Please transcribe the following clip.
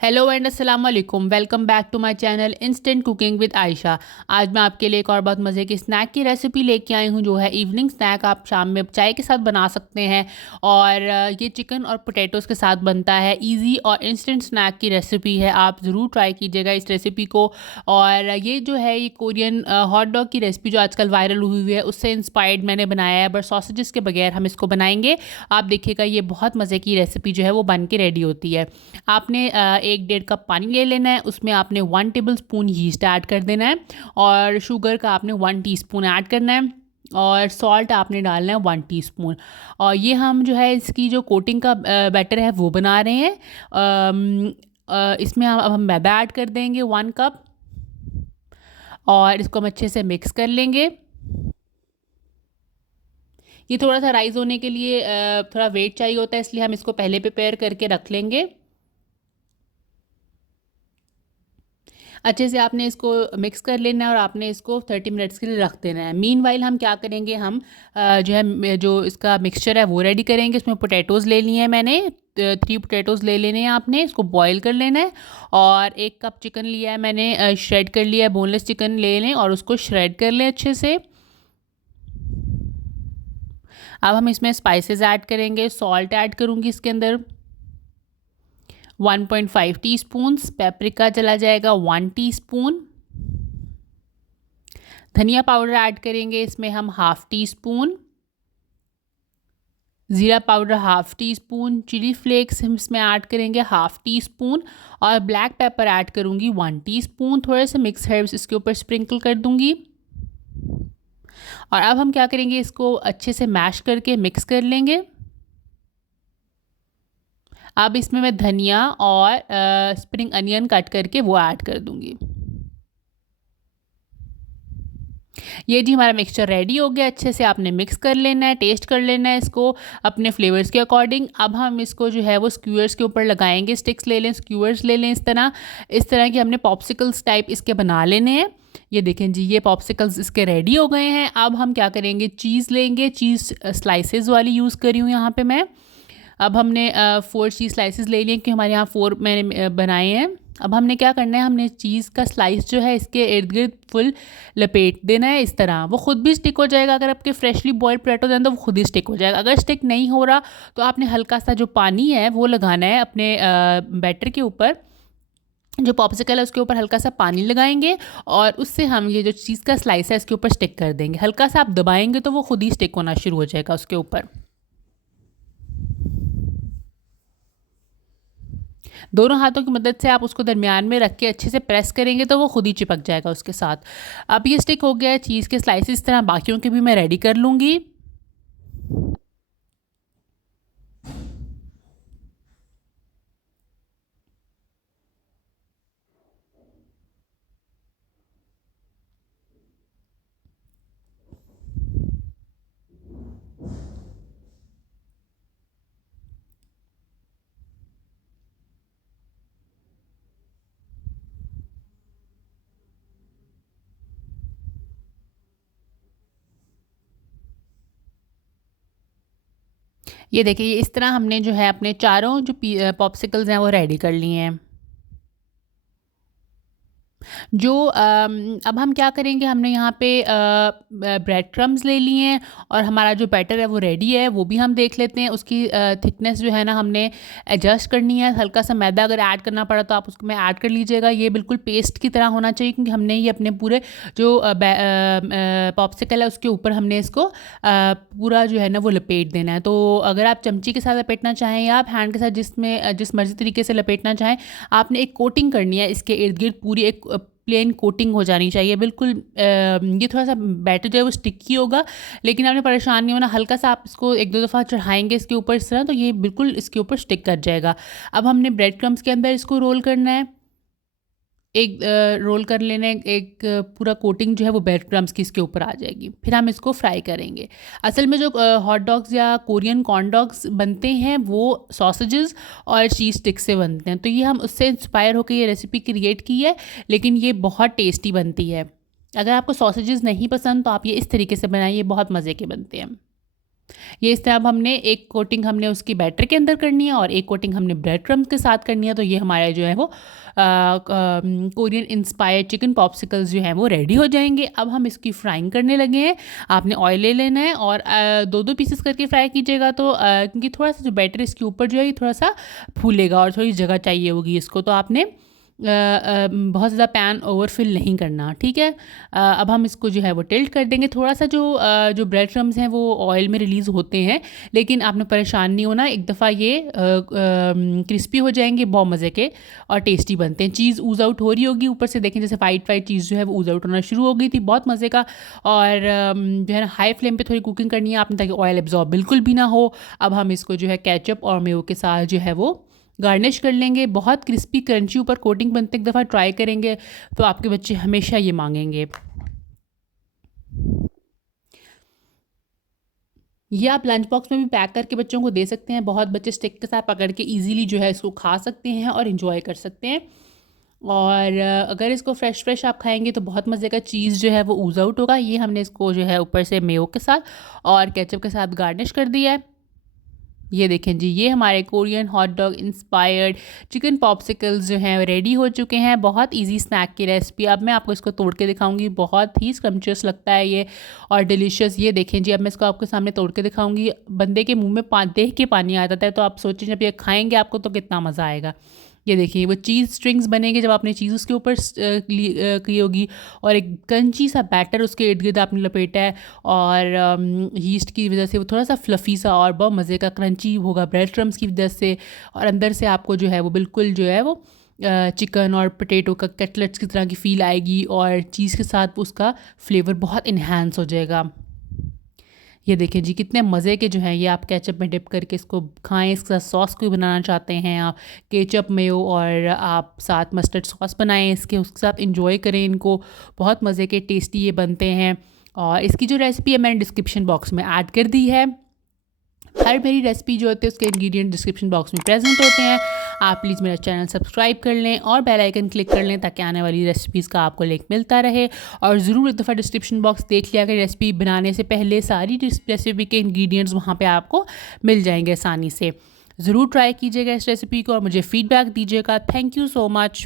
Hello and अस्सलाम वालेकुम। Welcome back to my channel instant cooking with Ayesha. आज मैं आपके लिए एक और बहुत मज़े की स्नैक की रेसिपी लेके आई हूँ, जो है इवनिंग स्नैक। आप शाम में चाय के साथ बना सकते हैं और ये चिकन और पोटैटोज़ के साथ बनता है। इजी और इंस्टेंट स्नैक की रेसिपी है, आप ज़रूर ट्राई कीजिएगा इस रेसिपी को। और ये जो है ये कोरियन हॉट डॉग की रेसिपी जो आजकल वायरल हुई हुई है, उससे इंस्पायर्ड मैंने बनाया है, बट सॉसेजेस के बगैर हम इसको बनाएंगे। आप देखिएगा ये बहुत मज़े की रेसिपी जो है वो बन के रेडी होती है। आपने 1-1.5 कप पानी ले लेना है, उसमें आपने 1 टेबल स्पून यीस्ट ऐड कर देना है और शुगर का आपने 1 टीस्पून ऐड करना है और सॉल्ट आपने डालना है 1 टीस्पून। और ये हम जो है इसकी जो कोटिंग का बैटर है वो बना रहे हैं। इसमें अब हम मैदा ऐड कर देंगे 1 कप और इसको हम अच्छे से मिक्स कर लेंगे। ये थोड़ा सा राइज़ होने के लिए थोड़ा वेट चाहिए होता है, इसलिए हम इसको पहले प्रिपेयर करके रख लेंगे। अच्छे से आपने इसको मिक्स कर लेना है और आपने इसको 30 मिनट्स के लिए रख देना है। मीनवाइल हम क्या करेंगे, हम जो इसका मिक्सचर है वो रेडी करेंगे। इसमें पोटैटोज़ ले लिए हैं मैंने, 3 पोटैटोज़ ले लेने हैं आपने, इसको बॉईल कर लेना है। और 1 कप चिकन लिया है मैंने, श्रेड कर लिया है, बोनलेस चिकन ले लें और उसको श्रेड कर लें अच्छे से। अब हम इसमें स्पाइसेस ऐड करेंगे। सॉल्ट ऐड करूँगी इसके अंदर 1.5 टीस्पून्स, पेपरिका चला जाएगा 1 टीस्पून, धनिया पाउडर ऐड करेंगे इसमें हम 1/2 टीस्पून, ज़ीरा पाउडर 1/2 टीस्पून, चिली फ्लेक्स हम इसमें ऐड करेंगे 1/2 टीस्पून और ब्लैक पेपर ऐड करूँगी 1 टीस्पून। थोड़े से मिक्स हर्ब्स इसके ऊपर स्प्रिंकल कर दूँगी। और अब हम क्या करेंगे, इसको अच्छे से मैश करके मिक्स कर लेंगे। अब इसमें मैं धनिया और स्प्रिंग अनियन कट करके वो ऐड कर दूंगी। ये जी हमारा मिक्सचर रेडी हो गया। अच्छे से आपने मिक्स कर लेना है, टेस्ट कर लेना है इसको अपने फ्लेवर्स के अकॉर्डिंग। अब हम इसको जो है वो स्क्यूअर्स के ऊपर लगाएंगे। स्टिक्स ले लें, स्क्यूअर्स ले लें, इस तरह के हमने पॉप्सिकल्स टाइप इसके बना लेने हैं। ये देखें जी, ये पॉप्सिकल्स इसके रेडी हो गए हैं। अब हम क्या करेंगे, चीज़ लेंगे। चीज़ स्लाइसेस वाली यूज़ करी हूँ यहाँ पे मैं। अब हमने 4 चीज़ स्लाइसेस ले लिए, क्योंकि हमारे यहाँ 4 मैंने बनाए हैं। अब हमने क्या करना है, हमने चीज़ का स्लाइस जो है इसके इर्द गिर्द फुल लपेट देना है इस तरह। वो खुद भी स्टिक हो जाएगा। अगर आपके फ्रेशली बॉइल्ड पोटैटो हैं तो वो खुद ही स्टिक हो जाएगा। अगर स्टिक नहीं हो रहा तो आपने हल्का सा जो पानी है वो लगाना है अपने बैटर के ऊपर। जो पॉप्सिकल है उसके ऊपर हल्का सा पानी लगाएंगे और उससे हम ये जो चीज़ का स्लाइस है इसके ऊपर स्टिक कर देंगे। हल्का सा आप दबाएंगे तो वो खुद ही स्टिक होना शुरू हो जाएगा उसके ऊपर। दोनों हाथों की मदद से आप उसको दरमियान में रख के अच्छे से प्रेस करेंगे तो वो खुद ही चिपक जाएगा उसके साथ। अब ये स्टिक हो गया है चीज़ के स्लाइसेस, इस तरह बाकियों के भी मैं रेडी कर लूँगी। ये देखिए, इस तरह हमने जो है अपने चारों जो पॉप्सिकल्स हैं वो रेडी कर लिए हैं। जो अब हम क्या करेंगे, हमने यहाँ पे ब्रेड क्रम्स ले लिए हैं और हमारा जो बैटर है वो रेडी है, वो भी हम देख लेते हैं। उसकी थिकनेस जो है ना हमने एडजस्ट करनी है। हल्का सा मैदा अगर ऐड करना पड़ा तो आप उसको में ऐड कर लीजिएगा। ये बिल्कुल पेस्ट की तरह होना चाहिए, क्योंकि हमने ये अपने पूरे जो पॉप्सिकल है उसके ऊपर हमने इसको पूरा जो है ना वो लपेट देना है। तो अगर आप चमची के साथ लपेटना चाहें या आप हैंड के साथ जिस मर्जी तरीके से लपेटना चाहें, आपने एक कोटिंग करनी है इसके इर्द गिर्द, पूरी एक प्लेन कोटिंग हो जानी चाहिए बिल्कुल। ये थोड़ा सा बैटर जो है वो स्टिकी होगा, लेकिन आपने परेशान नहीं होना। हल्का सा आप इसको 1-2 दफ़ा चढ़ाएंगे इसके ऊपर इस तरह, तो ये बिल्कुल इसके ऊपर स्टिक कर जाएगा। अब हमने ब्रेड क्रम्स के अंदर इसको रोल करना है। एक रोल कर लेना है, एक पूरा कोटिंग जो है वो ब्रेड क्रम्स की इसके ऊपर आ जाएगी। फिर हम इसको फ्राई करेंगे। असल में जो हॉट डॉग्स या कोरियन कॉर्न डॉग्स बनते हैं वो सॉसेजेस और चीज़ स्टिक से बनते हैं, तो ये हम उससे इंस्पायर होकर ये रेसिपी क्रिएट की है, लेकिन ये बहुत टेस्टी बनती है। अगर आपको सॉसेजेस नहीं पसंद तो आप ये इस तरीके से बनाइए, बहुत मज़े के बनते हैं। ये इस तरह अब हमने एक कोटिंग हमने उसकी बैटर के अंदर करनी है और एक कोटिंग हमने ब्रेड क्रम्स के साथ करनी है। तो ये हमारे जो है वो कोरियन इंस्पायर्ड चिकन पॉप्सिकल्स जो हैं वो रेडी हो जाएंगे। अब हम इसकी फ्राइंग करने लगे हैं। आपने ऑयल ले लेना है और दो दो पीसेस करके फ्राई कीजिएगा, तो क्योंकि थोड़ा सा जो बैटर इसके ऊपर जो है ये थोड़ा सा फूलेगा और थोड़ी जगह चाहिए होगी इसको, तो आपने बहुत ज़्यादा पैन ओवरफिल नहीं करना, ठीक है। अब हम इसको जो है वो टिल्ट कर देंगे। थोड़ा सा जो ब्रेड क्रम्स हैं वो ऑयल में रिलीज़ होते हैं, लेकिन आपने परेशान नहीं होना, एक दफ़ा ये क्रिस्पी हो जाएंगे, बहुत मज़े के और टेस्टी बनते हैं। चीज़ ऊज़ आउट हो रही होगी ऊपर से, देखें जैसे वाइट वाइट चीज़ जो है वो ऊज़ आउट होना शुरू हो गई थी, बहुत मज़े का। और जो है ना हाई फ्लेम पे थोड़ी कुकिंग करनी है आपने, ताकि ऑयल एब्जॉर्ब बिल्कुल भी ना हो। अब हम इसको जो है केचप और मेयो के साथ जो है वो गार्निश कर लेंगे। बहुत क्रिस्पी क्रंची ऊपर कोटिंग बनते, एक दफ़ा ट्राई करेंगे तो आपके बच्चे हमेशा ये मांगेंगे। ये आप लंच बॉक्स में भी पैक करके बच्चों को दे सकते हैं। बहुत बच्चे स्टिक के साथ पकड़ के इजीली जो है इसको खा सकते हैं और इन्जॉय कर सकते हैं। और अगर इसको फ्रेश फ्रेश आप खाएंगे तो बहुत मज़े का चीज़ जो है वो ऊज़ आउट होगा। ये हमने इसको जो है ऊपर से मेयो के साथ और केचप के साथ गार्निश कर दिया है। ये देखें जी, ये हमारे Korean hot dog inspired chicken popsicles जो हैं रेडी हो चुके हैं। बहुत इजी स्नैक की रेसिपी। अब मैं आपको इसको तोड़ के दिखाऊंगी, बहुत ही स्क्रम्चियस लगता है ये और डिलीशियस। ये देखें जी, अब मैं इसको आपके सामने तोड़ के दिखाऊंगी। बंदे के मुंह में देख के पानी आ जाता है, तो आप सोचें जब ये खाएंगे आपको तो कितना मज़ा आएगा। ये देखिए वो चीज़ स्ट्रिंग्स बनेंगे जब आपने चीज़ उसके ऊपर की होगी, और एक कंची सा बैटर उसके इर्द गिर्द आपने लपेटा है, और यीस्ट की वजह से वो थोड़ा सा फ्लफ़ी सा और बहुत मज़े का क्रंची होगा ब्रेड क्रम्स की वजह से। और अंदर से आपको जो है वो बिल्कुल जो है वो चिकन और पोटैटो का कटलेट्स की तरह की फ़ील आएगी, और चीज़ के साथ उसका फ्लेवर बहुत इन्हांस हो जाएगा। ये देखें जी, कितने मज़े के जो हैं ये आप केचप में डिप करके इसको खाएं। इसके साथ सॉस कोई बनाना चाहते हैं आप, केचप मेयो और आप साथ मस्टर्ड सॉस बनाएं इसके, उसके साथ इंजॉय करें इनको। बहुत मज़े के टेस्टी ये बनते हैं। और इसकी जो रेसिपी है मैंने डिस्क्रिप्शन बॉक्स में ऐड कर दी है। हर मेरी रेसिपी जो होती है उसके इंग्रेडिएंट डिस्क्रिप्शन बॉक्स में प्रेजेंट होते हैं। आप प्लीज़ मेरा चैनल सब्सक्राइब कर लें और बेल आइकन क्लिक कर लें, ताकि आने वाली रेसिपीज़ का आपको लिंक मिलता रहे। और ज़रूर एक दफ़ा डिस्क्रिप्शन बॉक्स देख लिया कि रेसिपी बनाने से पहले सारी रेसिपी के इंग्रेडिएंट्स वहाँ पे आपको मिल जाएंगे आसानी से। ज़रूर ट्राई कीजिएगा इस रेसिपी को और मुझे फ़ीडबैक दीजिएगा। Thank you so much.